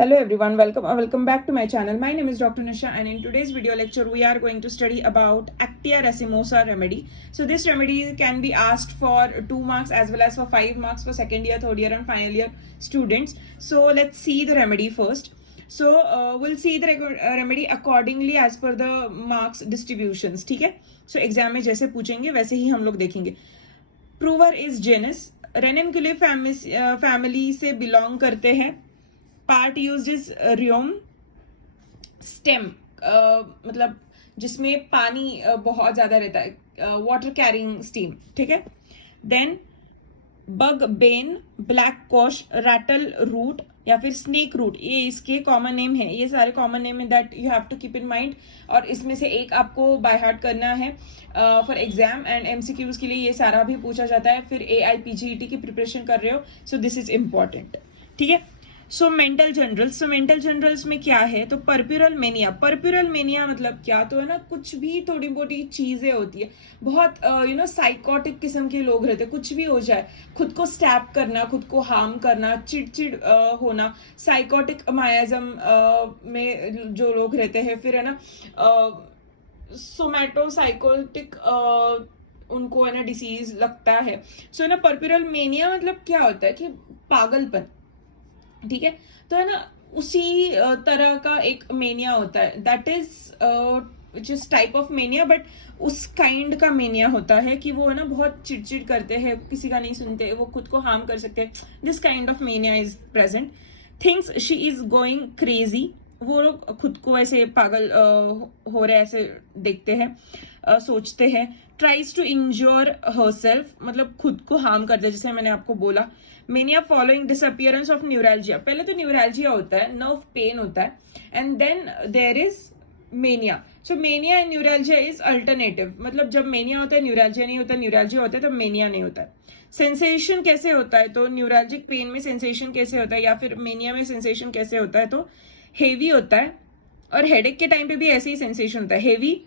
Hello everyone, welcome back to my channel. My name is Dr. Nisha and in today's video lecture we are going to study about Actia racemosa remedy. So this remedy can be asked for 2 marks as well as for 5 marks for second year, third year and final year students. So let's see the remedy first. So we'll see the remedy accordingly as per the marks distributions. ठीक है? So exam में जैसे पूछेंगे वैसे ही हम लोग देखेंगे. Prover is genus, Ranunculale family से belong करते हैं. Part used is rhizome. Stem मतलब जिसमें पानी बहुत ज्यादा रहता है, वाटर कैरिंग स्टीम. ठीक है. Then bugbane, black cohosh, rattle root या फिर स्नेक रूट, ये इसके कॉमन नेम है. ये सारे कॉमन नेम है that you have to keep in mind और इसमें से एक आपको बाय हार्ट करना है फॉर एग्जाम एंड एमसीक्यूज के लिए. ये सारा भी पूछा जाता है. फिर AIPGET की प्रिपरेशन कर रहे हो सो दिस इज इम्पॉर्टेंट. ठीक है. सो मेंटल जनरल्स में क्या है तो पर्प्यूरल मेनिया मतलब क्या तो है ना, कुछ भी थोड़ी मोटी चीजें होती है. बहुत साइकोटिक किस्म के लोग रहते हैं. कुछ भी हो जाए, खुद को स्टैप करना, खुद को हार्म करना, चिड़चिड़ होना, साइकोटिक मायाजम में जो लोग रहते हैं. फिर है ना सोमैटोसाइकोटिक उनको है ना डिसीज लगता है. सो है ना पर्प्यूरल मेनिया मतलब क्या होता है कि पागलपन. ठीक है. तो है ना उसी तरह का एक मेनिया होता है, that is which is type of mania, but उस काइंड का मेनिया होता है कि वो है ना बहुत चिड़चिड़ करते हैं, किसी का नहीं सुनते, वो खुद को हार्म कर सकते हैं. This kind of mania is present. Things she is going crazy, वो लोग खुद को ऐसे पागल हो रहे ऐसे देखते हैं, सोचते हैं. ट्राइज टू इंज्योर हरसेल्फ मतलब खुद को हार्म करते हैं, जैसे मैंने आपको बोला. Mania following disappearance of neuralgia. पहले तो न्यूरैल्जिया होता है, नर्व पेन होता है, and then there is mania. So mania and neuralgia is alternative. मतलब जब मेनिया होता है न्यूरैल्जिया नहीं होता, न्यूरैल्जिया होता है तब मेनिया नहीं होता है. सेंसेशन कैसे होता है तो न्यूरैल्जिक पेन में सेंसेशन कैसे होता है या फिर मेनिया में सेंसेशन कैसे होता है तो हेवी होता है. और हेडेक के टाइम पे भी ऐसे ही सेंसेशन होता है, heavy.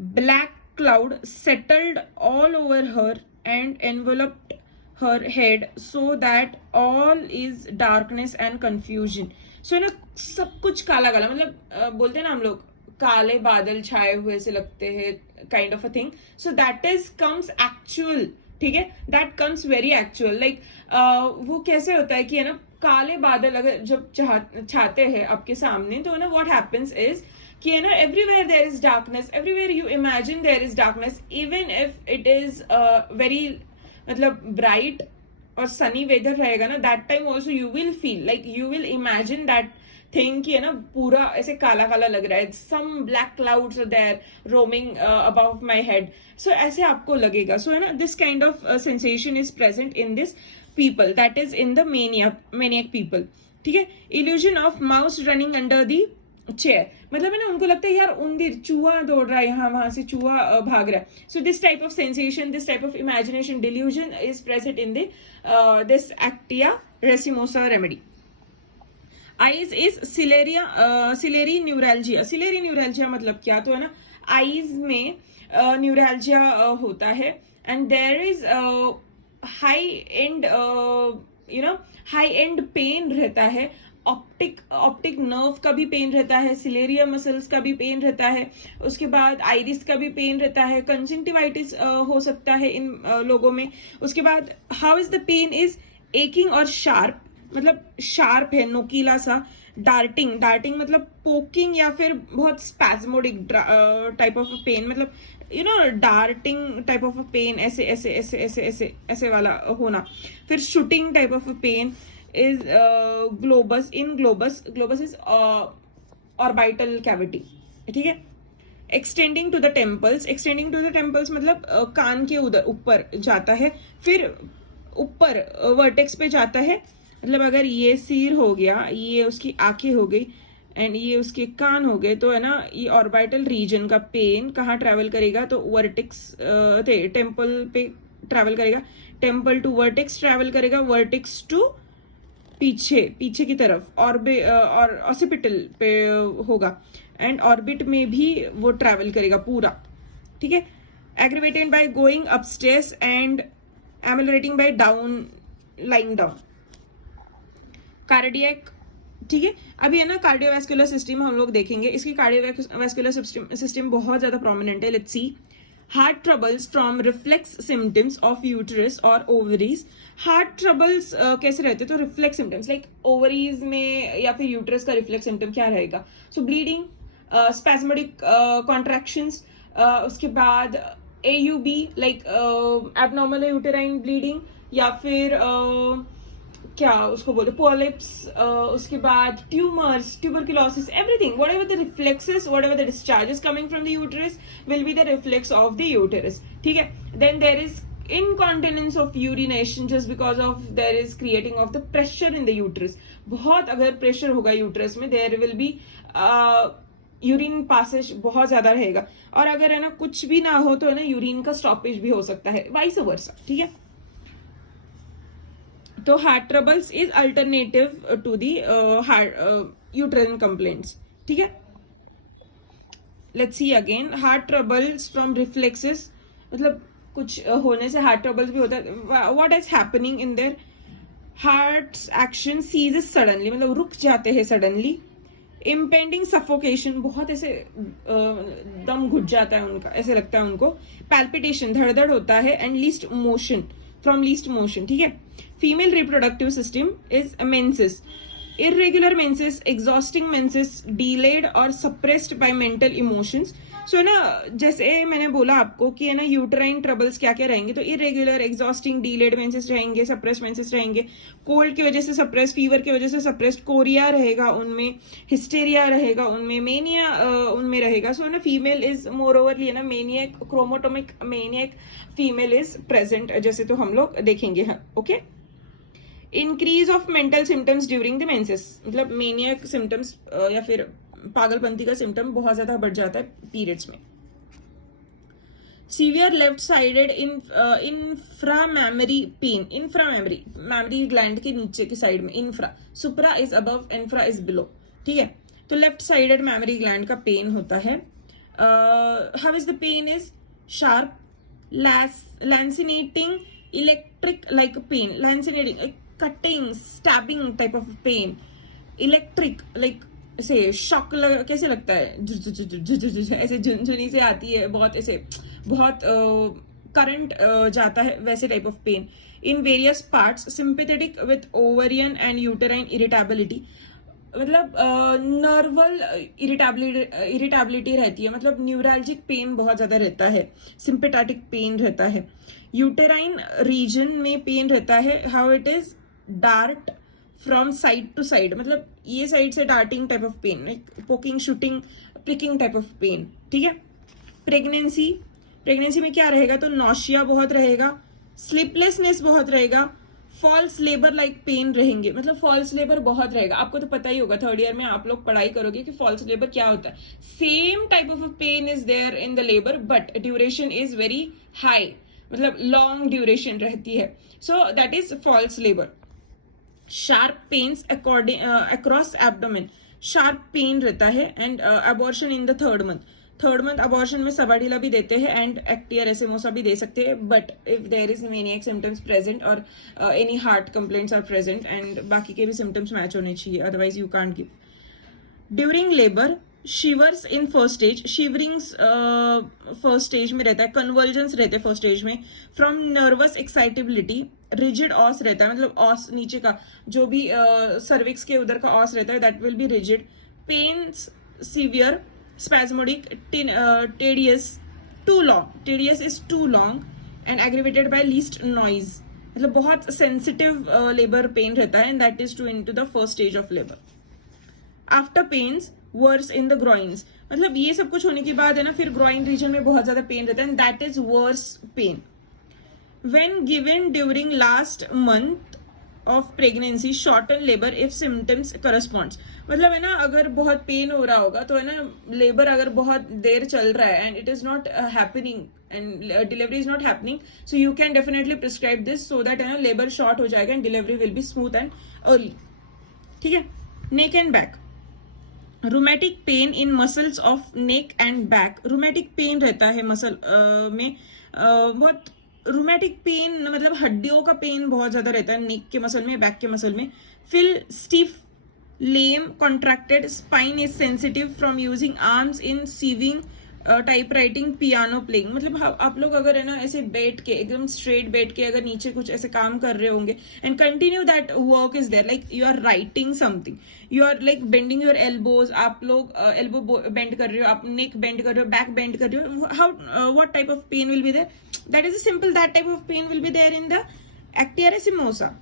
Black cloud settled all over her and enveloped her head so that all is darkness and confusion. So है ना सब कुछ काला काला, मतलब बोलते हैं ना हम लोग काले बादल छाए हुए से लगते हैं, kind of a thing. So that is comes actual. ठीक है. That comes very actual. Like वो कैसे होता है कि है ना काले बादल अगर जब छाते हैं आपके सामने तो है ना व्हाट हैपेंस इज कि है ना everywhere there is darkness, everywhere you imagine there is darkness, even if it is very मतलब ब्राइट और सनी वेदर रहेगा ना, that time also you will feel like you will imagine that thing कि है ना पूरा ऐसे काला काला लग रहा है, some black clouds are there roaming above my head. So ऐसे आपको लगेगा. सो है ना this kind of sensation is present in this people, that is in the maniac people. ठीक है. Illusion of mouse running under the chair मतलब है ना उनको लगता है यार उंदीर चूहा दौड़ रहा है, यहाँ वहां से चूहा भाग रहा है. So this type of sensation, this type of imagination, delusion is present in this actaea racemosa remedy. Eyes is ciliary neuralgia. Ciliary neuralgia मतलब क्या तो है ना आईज में न्यूरैल्जिया होता है and there is high and pain रहता है. ऑप्टिक नर्व का भी पेन रहता है, सिलेरिया मसल्स का भी पेन रहता है, उसके बाद आइरिस का भी पेन रहता है, कंजंक्टिवाइटिस हो सकता है इन लोगों में. उसके बाद how is the pain is aching और शार्प मतलब शार्प है, नोकीला सा. डार्टिंग मतलब पोकिंग या फिर बहुत स्पैस्मोडिक टाइप ऑफ पेन, मतलब डार्टिंग टाइप ऑफ पेन, ऐसे ऐसे ऐसे ऐसे ऐसे ऐसे वाला होना. फिर shooting type of pain is globus is orbital cavity. ठीक है. extending to the temples मतलब कान के उधर ऊपर जाता है, फिर ऊपर वर्टेक्स पे जाता है. मतलब अगर ये सिर हो गया, ये उसकी आंखें हो गई एंड ये उसके कान हो गए तो है ना ये ऑर्बिटल रीजन का पेन कहाँ ट्रेवल करेगा तो वर्टेक्स टेम्पल पे ट्रेवल करेगा, टेम्पल टू वर्टेक्स ट्रेवल करेगा, वर्टेक्स टू पीछे की तरफ और ऑसिपिटल पे होगा एंड ऑर्बिट में भी वो ट्रैवल करेगा पूरा. ठीक है. Aggravated by going upstairs and ameliorating by lying down. Cardiac ठीक है, अभी है ना कार्डियोवैस्कुलर सिस्टम हम लोग देखेंगे, इसकी कार्डियोवैस्कुलर सिस्टम बहुत ज्यादा प्रोमिनेंट है. Let's C. Heart troubles from reflex symptoms of uterus और ओवरीज. हार्ट ट्रबल्स कैसे रहते हैं? तो रिफ्लेक्स सिम्टम्स लाइक ओवरीज में या फिर यूटरस का रिफ्लेक्स सिम्टम क्या रहेगा? सो ब्लीडिंग, स्पैस्मोडिक कॉन्ट्रैक्शंस, उसके बाद AUB like abnormal uterine bleeding, या फिर क्या उसको बोलते पॉलिप्स, उसके बाद tumours, tuberculosis, everything whatever the reflexes, whatever the discharges coming from the uterus will be the reflex of the uterus. ठीक है. Then there is incontinence of urination just because of there is creating of the pressure in the uterus. बहुत अगर pressure होगा uterus में, there will be urine passage बहुत ज्यादा रहेगा, और अगर है ना कुछ भी ना हो तो है ना यूरिन का स्टॉपेज भी हो सकता है, वाइस वर्सा. ठीक है. तो heart troubles is alternative to the uterine complaints. ठीक है. Let's see again. Heart troubles from reflexes, मतलब कुछ होने से हार्ट ट्रबल्स भी होता है. What is happening in there heart action ceases suddenly, मतलब रुक जाते हैं सडनली. इम्पेंडिंग सफोकेशन, बहुत ऐसे दम घुट जाता है उनका, ऐसे लगता है उनको. पैल्पिटेशन, धड़धड़ होता है. And least motion, from least motion. ठीक है. Female reproductive system is menses. Irregular menses, exhausting menses, delayed और सप्रेस्ड बाय मेंटल इमोशंस. सो है ना, जैसे मैंने बोला आपको कि है ना यूटराइन ट्रबल्स क्या क्या रहेंगे, तो इरेगुलर, एग्जॉस्टिंग, डिलेड मेंसेस रहेंगे, सप्रेस्ड मेंसेस रहेंगे. कोल्ड की वजह से सप्रेस्ड, फीवर की वजह से सप्रेस्ड, कोरिया रहेगा उनमें, हिस्टेरिया रहेगा उनमें, मेनिया उनमें रहेगा. सो है ना फीमेल इज मोर ओवरली है ना मेनियक, क्रोमोटोमिक मेनियक फीमेल इज प्रेजेंट, जैसे तो हम लोग देखेंगे. Okay. Increase of mental symptoms during the menses, मतलब मेनियक सिम्टम्स या फिर पागलपंती का सिम्टम बहुत ज्यादा बढ़ जाता है पीरियड्स में. Severe left sided inframammary pain. Inframammary, mammary gland के नीचे की साइड में. Infra, supra is above, infra is below. ठीक है. तो लेफ्ट साइडेड मैमरी ग्लैंड का पेन होता है. How is the pain? Is sharp, lancinating, electric like pain. Lancinating like cutting, stabbing type of pain. Electric like ऐसे shock कैसे लगता है, ऐसे झुनझुनी से आती है, बहुत ऐसे बहुत करंट जाता है, वैसे type of pain. In various parts. Sympathetic with ovarian and uterine irritability, मतलब नर्वल इरिटेबिलिटी रहती है, मतलब न्यूरैल्जिक पेन बहुत ज्यादा रहता है. सिंपेथेटिक पेन रहता है. यूटेराइन रीजन में पेन रहता है. How it is? Dart from side to side, मतलब ये साइड से darting type of pain, like poking, shooting, pricking type of pain. ठीक है. प्रेगनेंसी. प्रेगनेंसी में क्या रहेगा? तो नॉशिया बहुत रहेगा, स्लीपलेसनेस बहुत रहेगा, फॉल्स लेबर लाइक पेन रहेंगे, मतलब फॉल्स लेबर बहुत रहेगा. आपको तो पता ही होगा, थर्ड ईयर में आप लोग पढ़ाई करोगे कि फॉल्स लेबर क्या होता है. Same type of pain is there in the labour, but duration is very high, मतलब लॉन्ग ड्यूरेशन रहती है. So that is false labour. Sharp pains across abdomen, sharp pain रहता है. And abortion in the third month abortion में सवाडीला भी देते हैं एंड एक्टियर एसेमोसा भी दे सकते हैं, but if there is maniac symptoms present और any heart complaints are present, and बाकी के भी सिम्टम्स मैच होने चाहिए, otherwise you can't give. During labour, shivers in first stage, shiverings first stage में रहता है, कन्वर्जन्स रहते हैं फर्स्ट स्टेज में. From nervous excitability, rigid os रहता है, मतलब ऑस नीचे का जो भी सर्विक्स के उधर का ऑस रहता है, that will be rigid. Pains severe, spasmodic, tedious, too long, tedious is too long and aggravated by least noise, मतलब बहुत सेंसिटिव लेबर पेन रहता है, and that is to into the first stage of labour. After pains, worse in the groins, मतलब ये सब कुछ होने के बाद है ना फिर ग्रॉइन रीजन में बहुत ज्यादा पेन रहता है, and that is worse pain. When given during last month of pregnancy, shorten labour if symptoms corresponds, मतलब है ना अगर बहुत पेन हो रहा होगा तो है ना लेबर अगर बहुत देर चल रहा है and it is not happening and delivery is not happening, so you can definitely prescribe this so that है ना लेबर शॉर्ट हो जाएगा and delivery will be smooth and early. ठीक है. Neck and back. Rheumatic pain in muscles of neck and back. Rheumatic pain रहता है muscle में, बहुत रूमेटिक पेन मतलब हड्डियों का पेन बहुत ज्यादा रहता है नेक के मसल में, बैक के मसल में. Feel stiff lame contracted spine is sensitive from using arms in sieving, type writing, piano playing. मतलब आप लोग अगर है ना ऐसे बैठ के एकदम स्ट्रेट बैठ के अगर नीचे कुछ ऐसे काम कर रहे होंगे and continue that work is there, like you are writing something, you are like bending your elbows, आप लोग एल्बो बेंड कर रहे हो, आप नेक बेंड कर रहे हो, बैक बेंड कर रहे हो, how what type of pain will be there? That is simple, that type of pain will be there in the Actaea racemosa.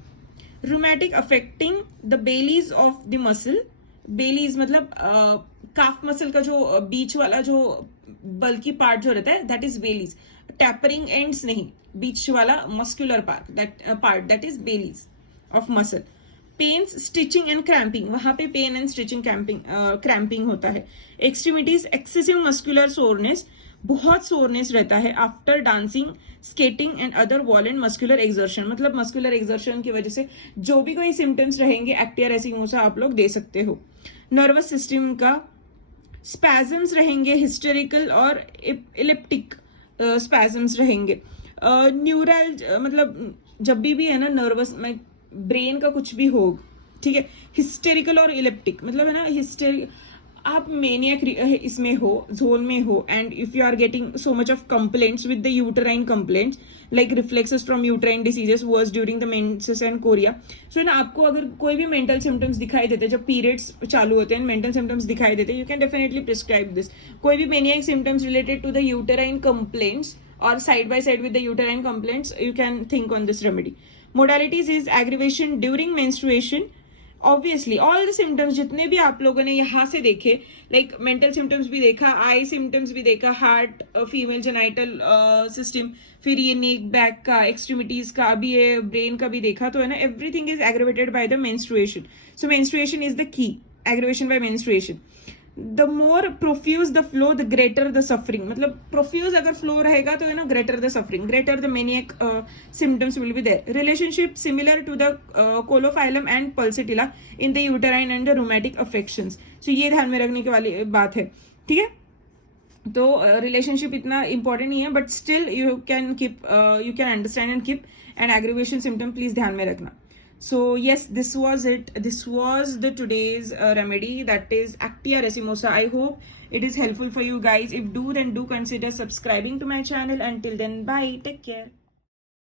Rheumatic affecting the bellies of the muscle. Bellies मतलब calf muscle का जो बीच वाला जो बल्कि part जो रहता है, that is bellies. Tapering ends नहीं, बीच वाला muscular part that is bellies of muscle. Pains, stitching and cramping, वहां पे पेन एंड स्टिचिंग क्रैम्पिंग होता है. एक्सट्रीमिटीज, एक्सेसिव मस्कुलर सोरनेस, बहुत सोरनेस रहता है after dancing, skating and other violent muscular exertion. मतलब मस्कुलर एक्सर्शन की वजह से जो भी कोई सिम्टम्स रहेंगे एक्टिया रेसिमोसा आप लोग दे सकते हो. नर्वस सिस्टम का स्पैजम्स रहेंगे, हिस्टेरिकल और इलिप्टिक स्पैजम्स रहेंगे. न्यूरल मतलब जब भी है ना नर्वस में ब्रेन का कुछ भी हो, ठीक है. हिस्टेरिकल और इलिप्टिक मतलब है ना आप मेनियक इसमें हो, जोन में हो, and if you are getting so much of complaints with the uterine complaints like reflexes from uterine diseases worse during the menses and chorea. So ना आपको अगर कोई भी मेंटल सिम्टम्स दिखाई देते हैं, जब पीरियड्स चालू होते हैं, मेंटल सिम्टम्स दिखाई देते हैं, you can definitely prescribe this. कोई भी maniac symptoms related to the uterine complaints or side by side with the uterine complaints, you can think on this remedy. Modalities is aggravation during menstruation. Obviously all the symptoms जितने भी आप लोगों ने यहाँ से देखे, like mental symptoms भी देखा, eye symptoms भी देखा, heart, female genital system, फिर ये neck, back का, extremities का, अभी ये brain का भी देखा, तो है ना everything is aggravated by the menstruation. So menstruation is the key, aggravation by menstruation. The more profuse the flow, the greater the suffering. मतलब profuse अगर flow रहेगा तो है ना greater the suffering, greater the maniac symptoms will be there. Relationship similar to the colophyllum and pulsatilla in the uterine and the rheumatic affections. So ये ध्यान में रखने की वाली बात है, ठीक है. तो रिलेशनशिप इतना इंपॉर्टेंट नहीं है, but still you can understand and keep. And aggravation symptom please ध्यान में रखना. So yes, this was it. This was the today's remedy, that is Actia Racemosa. I hope it is helpful for you guys. If do, then do consider subscribing to my channel. Until then, bye. Take care.